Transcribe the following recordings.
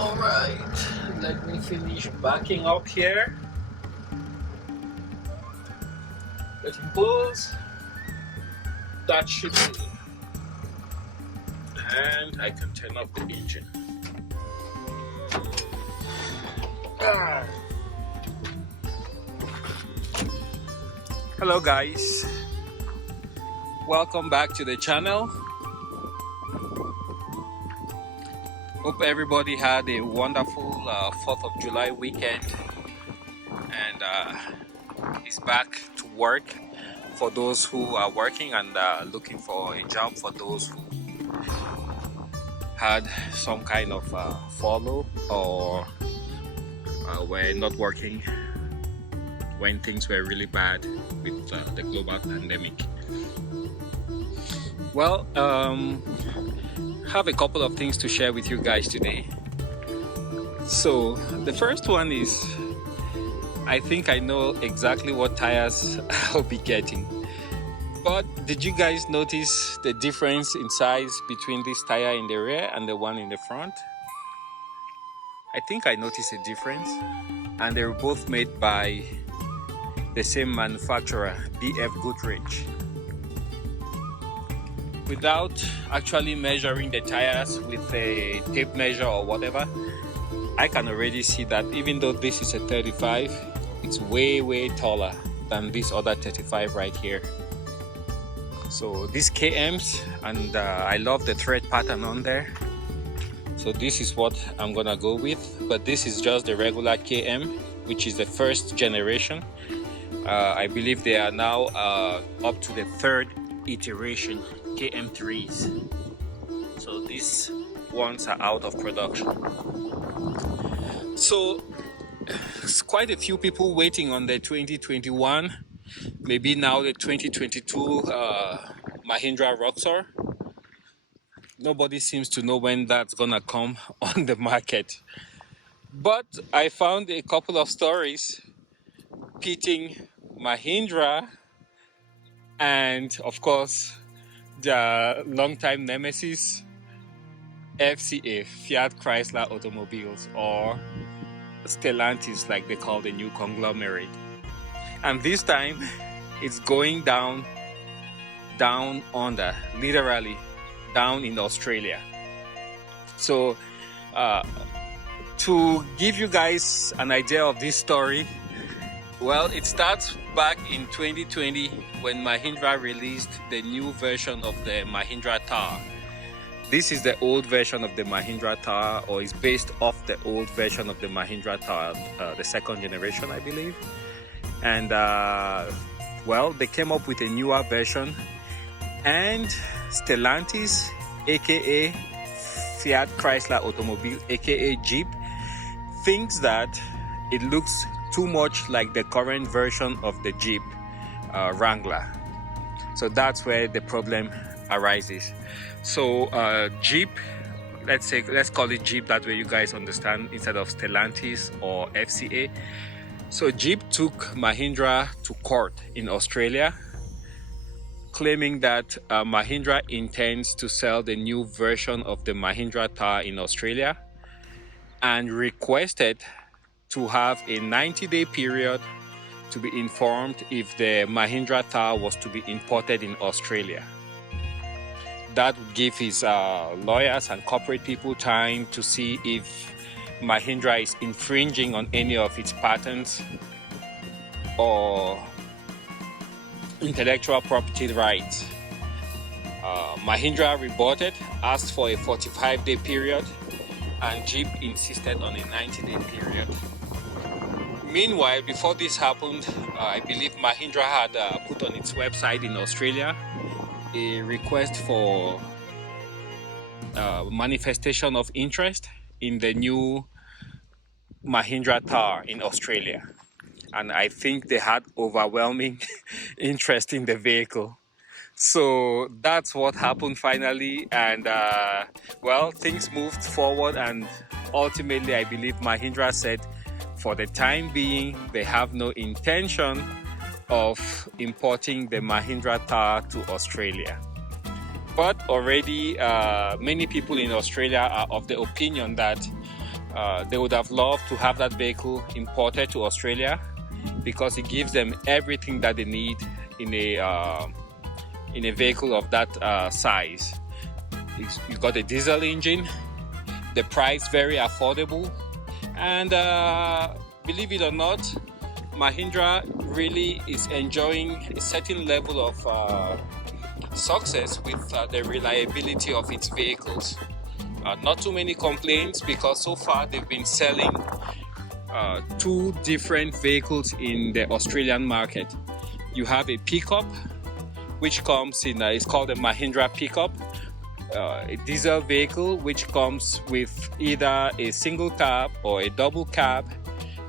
Alright, let me finish backing up here. Letting close. That should be. And I can turn up the engine. Hello guys, welcome back to the channel. Hope everybody had a wonderful 4th of July weekend and is back to work for those who are working and looking for a job for those who had some kind of follow or were not working when things were really bad with the global pandemic. Well, have a couple of things to share with you guys today. So the first one is, I think I know exactly what tires I'll be getting. But did you guys notice the difference in size between this tire in the rear and the one in the front? I think I noticed a difference, and they're both made by the same manufacturer, BF Goodrich. Without actually measuring the tires with a tape measure or whatever, I can already see that even though this is a 35, it's way taller than this other 35 right here. So these KMs, and I love the thread pattern on there. So this is what I'm gonna go with, but this is just the regular KM, which is the first generation. I believe they are now up to the third iteration, KM3s. So these ones are out of production. So it's quite a few people waiting on the 2021, maybe now the 2022 Mahindra Thar. Nobody seems to know when that's gonna come on the market. But I found a couple of stories pitting Mahindra and of course the longtime nemesis FCA, Fiat Chrysler Automobiles, or Stellantis like they call the new conglomerate. And this time it's going down under, literally down in Australia. So to give you guys an idea of this story, well, it starts back in 2020 when Mahindra released the new version of the Mahindra Thar. This is the old version of the Mahindra Thar, or is based off the old version of the Mahindra Thar, the second generation, I believe. And well, they came up with a newer version, and Stellantis, aka Fiat Chrysler Automobile, aka Jeep, thinks that it looks too much like the current version of the Jeep Wrangler. So that's where the problem arises. So Jeep, let's call it Jeep, that way you guys understand, instead of Stellantis or FCA. So Jeep took Mahindra to court in Australia, claiming that Mahindra intends to sell the new version of the Mahindra Thar in Australia, and requested to have a 90-day period to be informed if the Mahindra Thar was to be imported in Australia. That would give his lawyers and corporate people time to see if Mahindra is infringing on any of its patents or intellectual property rights. Mahindra rebutted, asked for a 45-day period, and Jeep insisted on a 90-day period. Meanwhile, before this happened, I believe Mahindra had put on its website in Australia a request for manifestation of interest in the new Mahindra Thar in Australia. And I think they had overwhelming interest in the vehicle. So that's what happened finally, and well, things moved forward, and ultimately I believe Mahindra said for the time being they have no intention of importing the Mahindra Thar to Australia. But already many people in Australia are of the opinion that They would have loved to have that vehicle imported to Australia because it gives them everything that they need in a vehicle of that size. You got a diesel engine, the price very affordable, and believe it or not, Mahindra really is enjoying a certain level of success with the reliability of its vehicles. Not too many complaints because so far they've been selling two different vehicles in the Australian market. You have a pickup which comes in, it's called a Mahindra pickup, a diesel vehicle which comes with either a single cab or a double cab,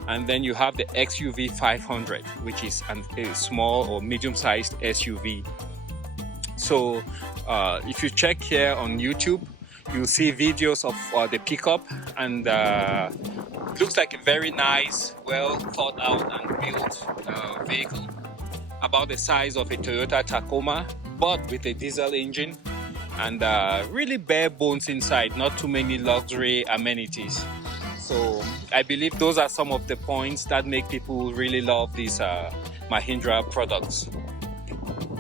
and then you have the XUV 500, which is a small or medium-sized SUV. So if you check here on YouTube, you'll see videos of the pickup, and it looks like a very nice, well thought out and built vehicle, about the size of a Toyota Tacoma, but with a diesel engine, and really bare bones inside, not too many luxury amenities. So I believe those are some of the points that make people really love these Mahindra products.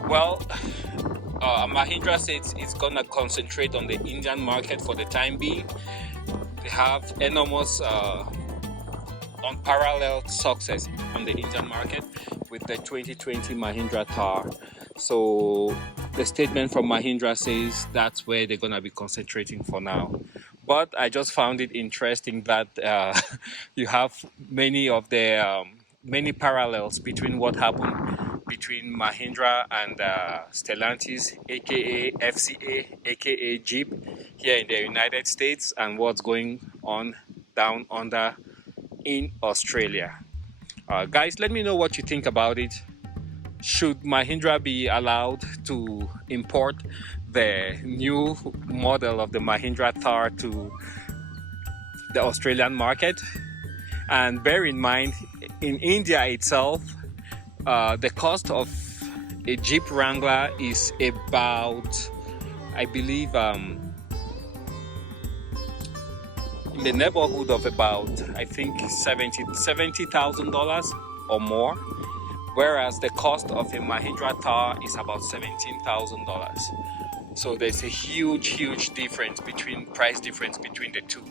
Well, Mahindra says it's gonna concentrate on the Indian market for the time being. They have enormous unparalleled success on the Indian market with the 2020 Mahindra Thar. So the statement from Mahindra says that's where they're gonna be concentrating for now. But I just found it interesting that you have many of the many parallels between what happened between Mahindra and Stellantis, aka FCA, aka Jeep, here in the United States, and what's going on down under in Australia. Guys, let me know what you think about it. Should Mahindra be allowed to import the new model of the Mahindra Thar to the Australian market? And bear in mind, in India itself, the cost of a Jeep Wrangler is about, I believe, in the neighborhood of about, I think, $70,000 or more, whereas the cost of a Mahindra Thar is about $17,000. So there's a huge difference price difference between the two.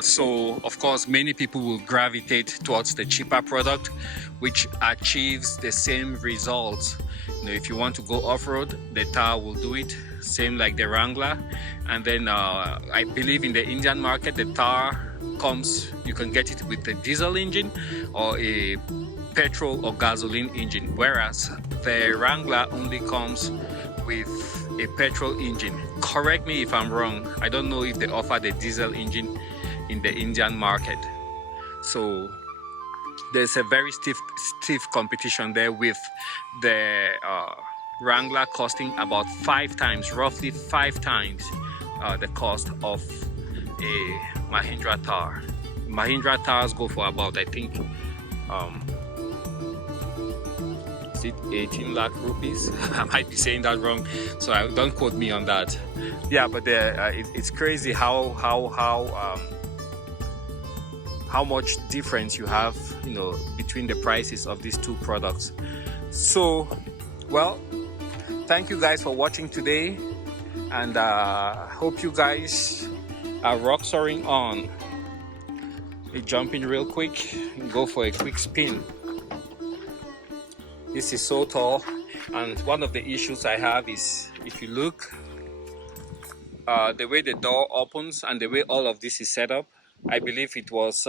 So of course many people will gravitate towards the cheaper product, which achieves the same results. If you want to go off-road, the Thar will do it, same like the Wrangler. And then I believe in the Indian market, the Thar comes, you can get it with a diesel engine or a petrol or gasoline engine, whereas the Wrangler only comes with a petrol engine. Correct me if I'm wrong, I don't know if they offer the diesel engine in the Indian market. So there's a very stiff competition there, with the Wrangler costing about 5 times, roughly 5 times the cost of a Mahindra Thar. Mahindra Thars go for about, I think, is it 18 lakh rupees? I might be saying that wrong, so don't quote me on that. Yeah, but it's crazy how much difference you have, between the prices of these two products. So, well, thank you guys for watching today, and hope you guys are rock soaring on. We jump in real quick and go for a quick spin. This is so tall, and one of the issues I have is, if you look, the way the door opens and the way all of this is set up, I believe it was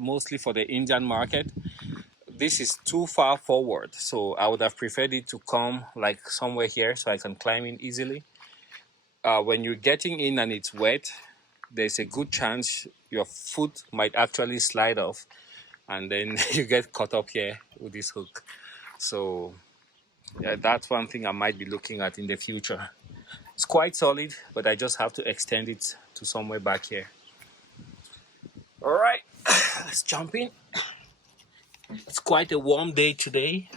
mostly for the Indian market. This is too far forward, so I would have preferred it to come like somewhere here so I can climb in easily. When you're getting in and it's wet, there's a good chance your foot might actually slide off, and then you get caught up here with this hook. So yeah, that's one thing I might be looking at in the future. It's quite solid, but I just have to extend it to somewhere back here. All right, let's jump in. It's quite a warm day today,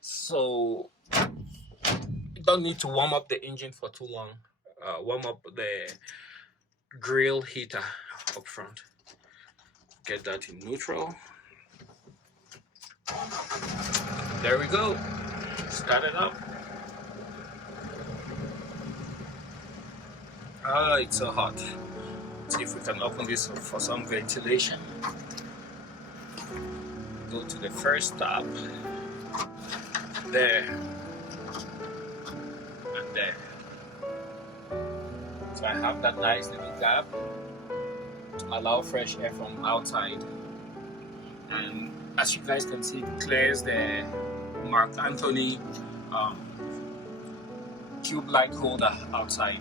so you don't need to warm up the engine for too long. Warm up the grill heater up front. Get that in neutral. There we go. Start it up. Ah, it's so hot. Let's see if we can open this up for some ventilation. Go to the first tab. There. And there. So I have that nice little gap to allow fresh air from outside. And as you guys can see, it clears the Mark Anthony cube light holder outside.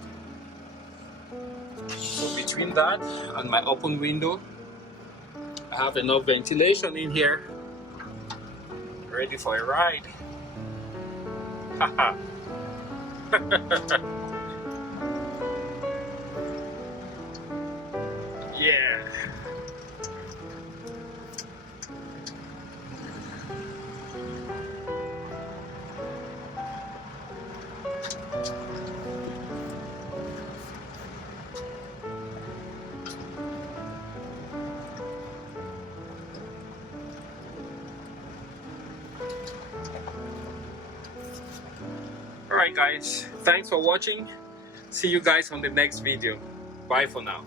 So between that and my open window, I have enough ventilation in here. Ready for a ride. Haha. Yeah. Alright guys, thanks for watching. See you guys on the next video. Bye for now.